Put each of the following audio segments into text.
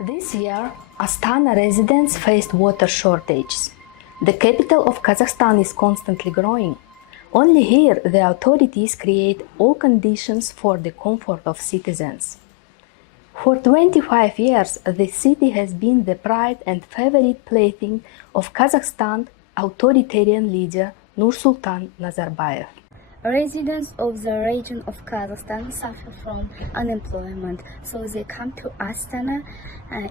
This year, Astana residents faced water shortages. The capital of Kazakhstan is constantly growing. Only here the authorities create all conditions for the comfort of citizens. For 25 years, the city has been the pride and favorite plaything of Kazakhstan authoritarian leader Nursultan Nazarbayev. Residents of the region of Kazakhstan suffer from unemployment, so they come to Astana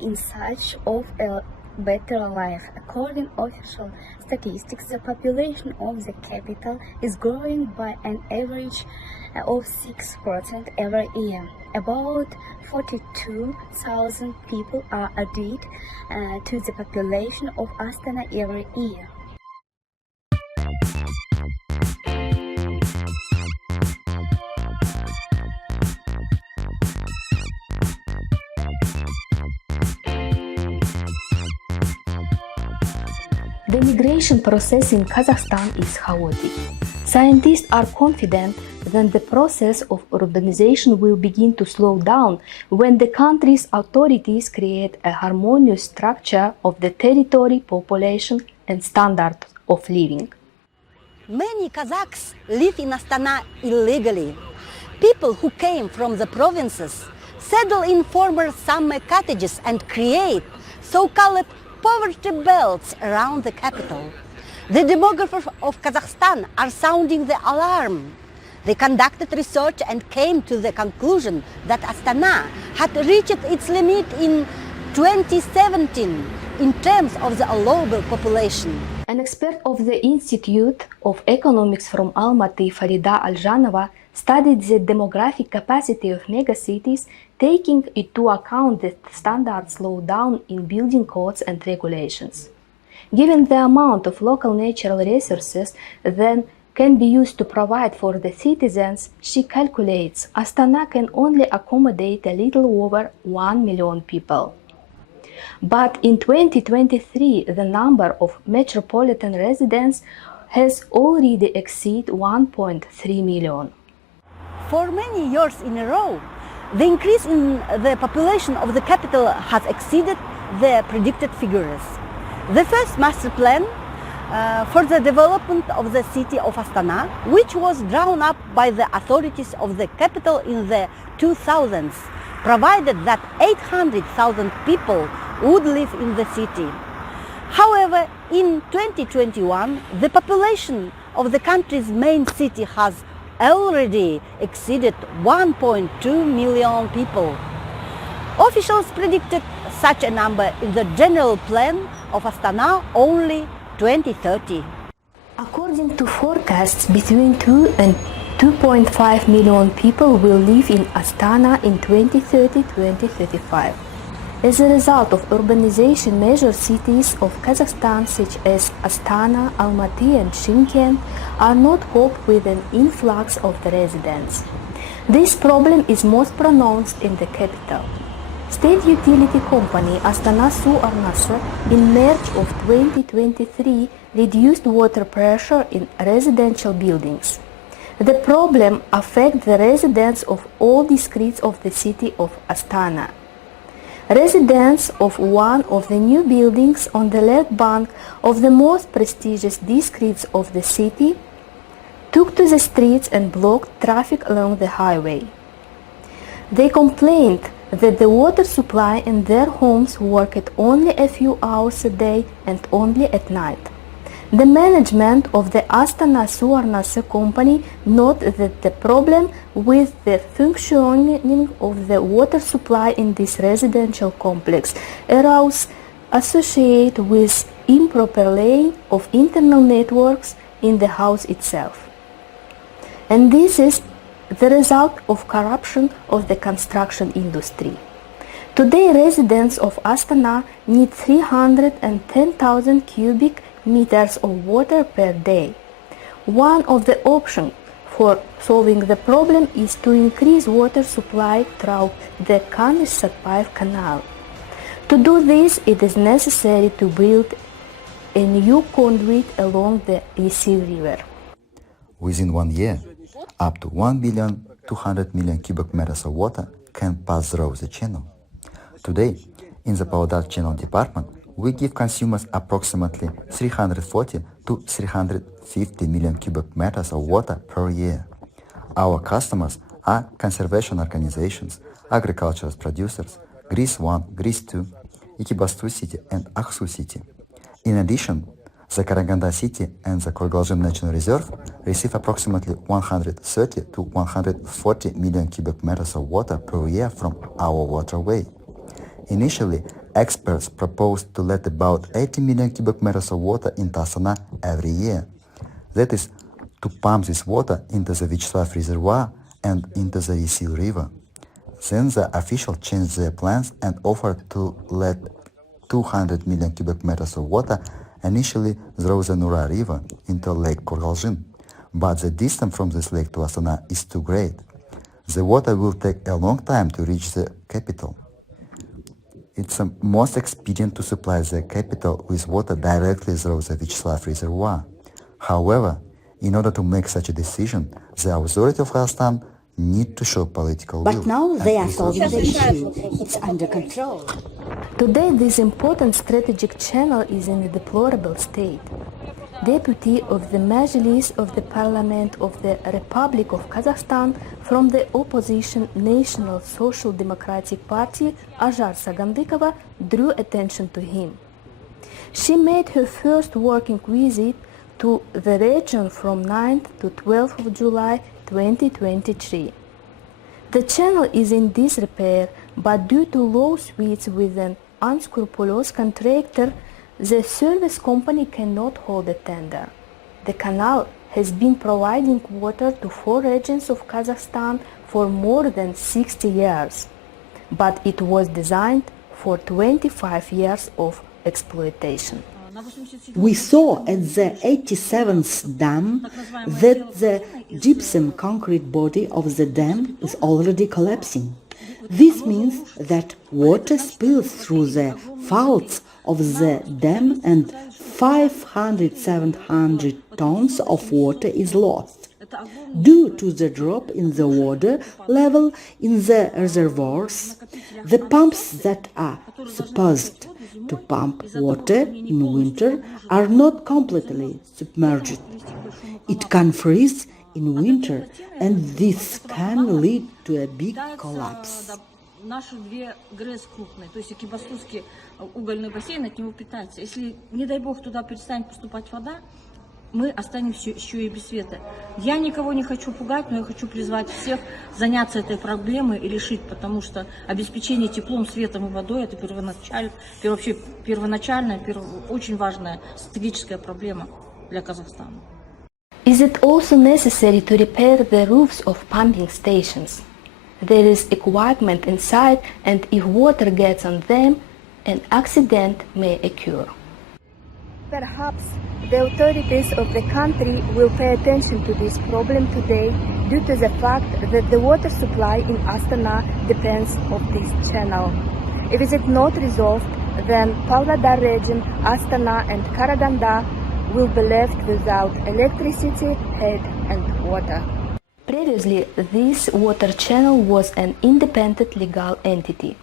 in search of a better life. According to official statistics, the population of the capital is growing by an average of 6% every year. About 42,000 people are added to the population of Astana every year. The migration process in Kazakhstan is chaotic. Scientists are confident that the process of urbanization will begin to slow down when the country's authorities create a harmonious structure of the territory, population, and standards of living. Many Kazakhs live in Astana illegally. People who came from the provinces settle in former summer cottages and create so-called poverty belts around the capital. The demographers of Kazakhstan are sounding the alarm. They conducted research and came to the conclusion that Astana had reached its limit in 2017 in terms of the allowable population. An expert of the Institute of Economics from Almaty, Farida Aljanova, studied the demographic capacity of megacities, taking into account the standard slowdown in building codes and regulations. Given the amount of local natural resources that can be used to provide for the citizens, she calculates Astana can only accommodate a little over 1 million people. But in 2023, the number of metropolitan residents has already exceeded 1.3 million. For many years in a row, the increase in the population of the capital has exceeded the predicted figures. The first master plan for the development of the city of Astana, which was drawn up by the authorities of the capital in the 2000s, provided that 800,000 people would live in the city. However, in 2021, the population of the country's main city has already exceeded 1.2 million people. Officials predicted such a number in the general plan of Astana only 2030. According to forecasts, between 2 and 2.5 million people will live in Astana in 2030-2035. As a result of urbanization, major cities of Kazakhstan such as Astana, Almaty and Shymkent are not coped with an influx of the residents. This problem is most pronounced in the capital. State utility company Astana Su Arnasa in March of 2023 reduced water pressure in residential buildings. The problem affects the residents of all districts of the city of Astana. Residents of one of the new buildings on the left bank of the most prestigious districts of the city took to the streets and blocked traffic along the highway. They complained that the water supply in their homes worked only a few hours a day and only at night. The management of the Astana Su company noted that the problem with the functioning of the water supply in this residential complex arose associated with improper laying of internal networks in the house itself. And this is the result of corruption of the construction industry. Today, residents of Astana need 310,000 cubic meters of water per day. One of the options for solving the problem is to increase water supply through the Kaspi canal. To do this, it is necessary to build a new conduit along the Если river. Within 1 year, up to 1,200,000,000 cubic meters of water can pass through the channel. Today, In the powder channel department, we give consumers approximately 340 to 350 million cubic meters of water per year. Our customers are conservation organizations, agricultural producers, Greece 1, Greece 2, Ekibastuz city and Aksu city. In addition, the Karaganda city and the Kogalzym National Reserve receive approximately 130 to 140 million cubic meters of water per year from our waterway. Initially, experts proposed to let about 80 million cubic meters of water into Astana every year. That is, to pump this water into the Vyacheslav Reservoir and into the Если River. Then the officials changed their plans and offered to let 200 million cubic meters of water initially through the Nura River into Lake Kogalzym. But the distance from this lake to Astana is too great. The water will take a long time to reach the capital. It's most expedient to supply the capital with water directly through the Vyacheslav Reservoir. However, in order to make such a decision, the authority of Kazakhstan need to show political will. But now they are solving the issue. It's under control. Today, this important strategic channel is in a deplorable state. Deputy of the Majlis of the Parliament of the Republic of Kazakhstan from the opposition National Social Democratic Party, Ajar Sagandikova, drew attention to him. She made her first working visit to the region from 9th to 12th of July 2023. The channel is in disrepair, but due to lawsuits with an unscrupulous contractor, the service company cannot hold a tender. The canal has been providing water to 4 regions of Kazakhstan for more than 60 years, but it was designed for 25 years of exploitation. We saw at the 87th dam that the gypsum concrete body of the dam is already collapsing. This means that water spills through the faults of the dam and 500-700 tons of water is lost. Due to the drop in the water level in the reservoirs, the pumps that are supposed to pump water in winter are not completely submerged. It can freeze in winter, and this can lead to a big collapse. Наши 2 ГРЭС крупные, то есть Экибастузский угольный бассейн от него питается. Если, не дай бог, туда перестанет поступать вода, мы останемся еще и без света. Я никого не хочу пугать, но я хочу призвать всех заняться этой проблемой и решить, потому что обеспечение теплом, светом и водой – это первоначальная, очень важная стратегическая проблема для Казахстана. Is it also necessary to repair the roofs of pumping stations? There is equipment inside, and if water gets on them, an accident may occur. Perhaps the authorities of the country will pay attention to this problem today due to the fact that the water supply in Astana depends on this channel. If it is not resolved, then Pavlodar region, Astana and Karaganda will be left without electricity, heat and water. Previously, this water channel was an independent legal entity.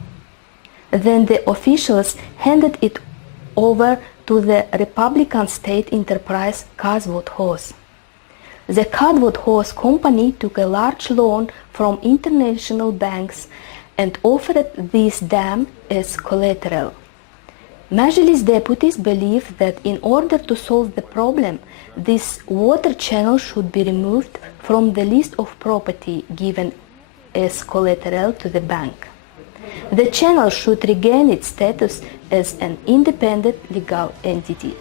Then the officials handed it over to the Republican state enterprise Kazvodhoz. The Kazvodhoz company took a large loan from international banks and offered this dam as collateral. Majlis deputies believe that in order to solve the problem, this water channel should be removed from the list of property given as collateral to the bank. The channel should regain its status as an independent legal entity.